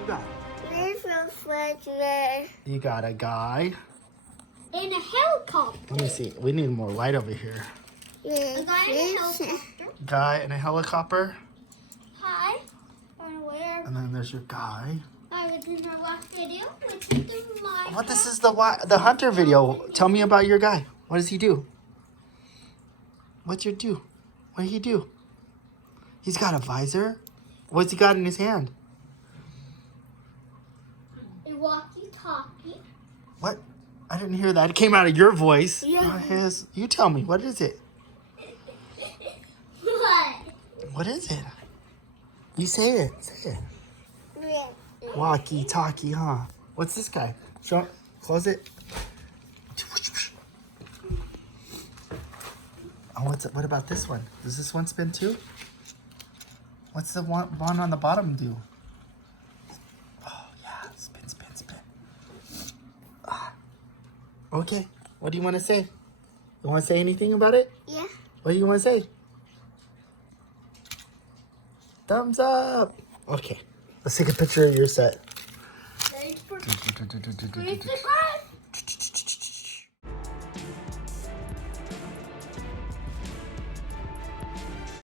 you got? There's a refrigerator. You got a guy. In a helicopter. Let me see. We need more light over here. A guy in a helicopter. Guy in a helicopter. Hi. Where? And then there's your guy. I was in our last video, which is the Minecraft. What? This is the hunter video. Tell me about your guy. What does he do? What's your do? What did he do? He's got a visor. What's he got in his hand? A walkie-talkie. What? I didn't hear that. It came out of your voice. Yeah. Not his. You tell me. What is it? What? What is it? You say it. Say it. Walkie talkie, huh? What's this guy? Show. Close it. Oh, what's it? What about this one? Does this one spin too? What's the one on the bottom do? Oh yeah, spin, spin, spin. Ah. Okay. What do you want to say? You want to say anything about it? Yeah. What do you want to say? Thumbs up. Okay. Let's take a picture of your set. Thanks for subscribe.